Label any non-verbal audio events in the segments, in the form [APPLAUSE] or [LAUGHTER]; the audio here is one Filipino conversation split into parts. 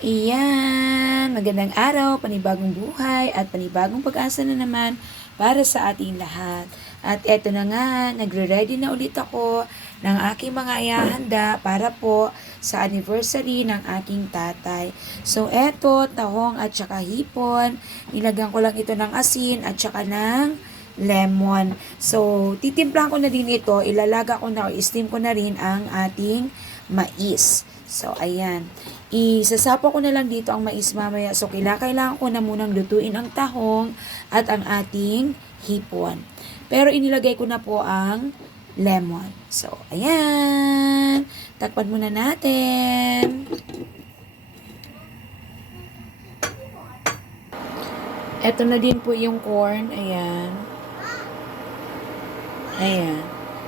Iyan, magandang araw, panibagong buhay at panibagong pag-asa na naman para sa ating lahat. At eto na nga, nagre-ready na ulit ako ng aking mga ihahanda para po sa anniversary ng aking tatay. So eto, tahong at saka hipon, nilagyan ko lang ito ng asin at saka ng lemon. So, titimplahan ko na din ito, ilalaga ko na o steam ko na rin ang ating mais. So, ayan. Isasapa ko na lang dito ang mais mamaya. So, kailangan ko na munang lutuin ang tahong at ang ating hipon. Pero inilagay ko na po ang lemon. So, ayan. Takpan muna natin. Ito na din po yung corn. Ayan. Ayan.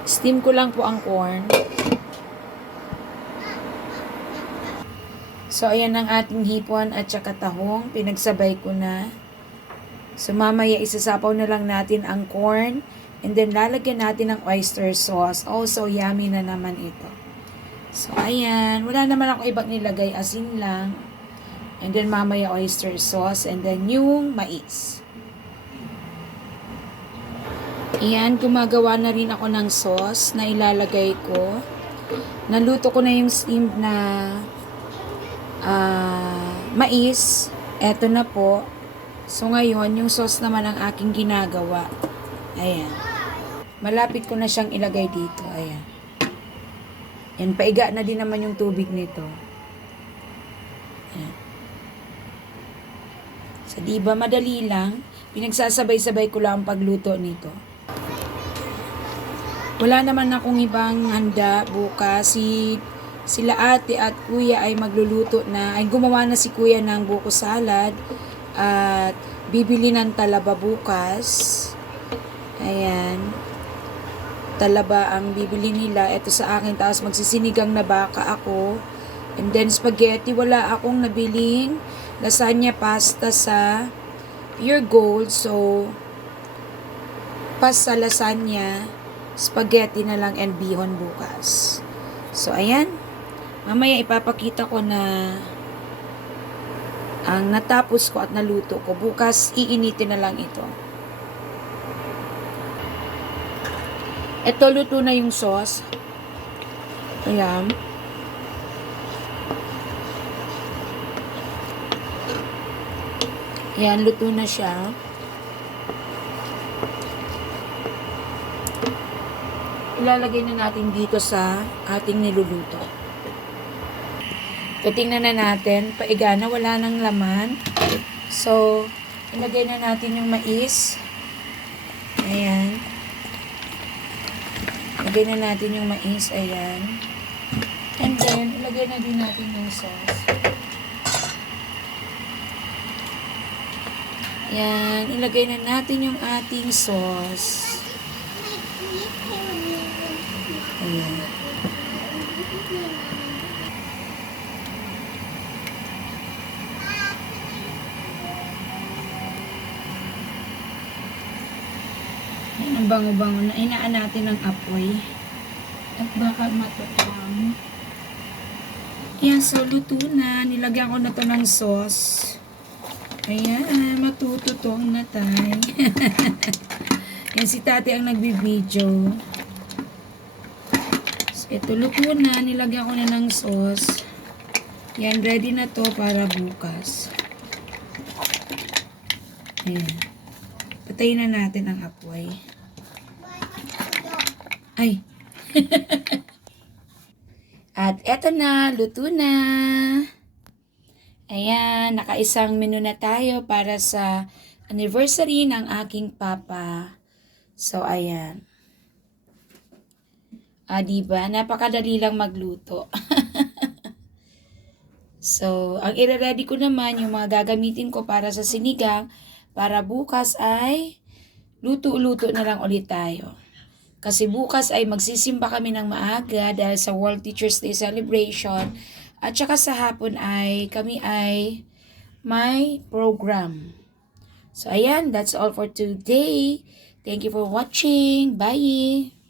Steam ko lang po ang corn. So, ayan ang ating hipon at saka tahong. Pinagsabay ko na. So, mamaya isasapaw na lang natin ang corn. And then, lalagyan natin ng oyster sauce. Oh, so yummy na naman ito. So, ayan. Wala naman ako ibang nilagay. Asin lang. And then, mamaya oyster sauce. And then, yung mais. Ayan, gumagawa na rin ako ng sauce na ilalagay ko. Naluto ko na yung steamed na ah, mais. Eto na po. So ngayon, yung sauce naman ang aking ginagawa. Ayan. Malapit ko na siyang ilagay dito. Ayan. Yan, paiga na din naman yung tubig nito. Ayan. So, di ba madali lang? Pinagsasabay-sabay ko lang ang pagluto nito. Wala naman akong ibang handa bukas. Si, sila ate at kuya ay magluluto na. Ay gumawa na si kuya ng buko salad. At bibili ng talaba bukas. Ayan. Talaba ang bibili nila. Ito sa akin. Tapos magsisinigang na baka ako. And then spaghetti. Wala akong nabiling lasagna pasta sa Pure Gold. So, pas sa lasagna spaghetti na lang and bihon bukas. So, ayan. Mamaya ipapakita ko na ang natapos ko at naluto ko. Bukas, iinitin na lang ito. Ito, luto na yung sauce. Ayan. Ayan, luto na siya. ilalagay na natin dito sa ating niluluto. So, tingnan na natin. Paiga na, wala nang laman. So, ilagay na natin yung mais. Ayan. Ilagay na natin yung mais. Ayan. And then, ilagay na din natin yung sauce. Ayan. Ilagay na natin yung ating sauce. Ayan. Ang bango-bango na. Inaan natin ng apoy. At baka matutang. Ayan, so luto na. Nilagyan ko na to ng sauce. Ayan, matututong na tayo. [LAUGHS] Yan si tate ang nagbibideo. So, ito luto na. Nilagyan ko na ng sauce. Yan, ready na to para bukas. Ayan. Patayin na natin ang apoy. Ay. [LAUGHS] At eto na, luto na. Ayan, nakaisang menu na tayo para sa anniversary ng aking papa. So, ayan. Ah, diba? Napakadali lang magluto. [LAUGHS] so, ang ire-ready ko naman, yung mga gagamitin ko para sa sinigang, para bukas ay luto-luto na lang ulit tayo. Kasi bukas ay magsisimba kami ng maaga dahil sa World Teachers Day celebration. At saka sa hapon ay kami ay may program. So ayan, that's all for today. Thank you for watching. Bye!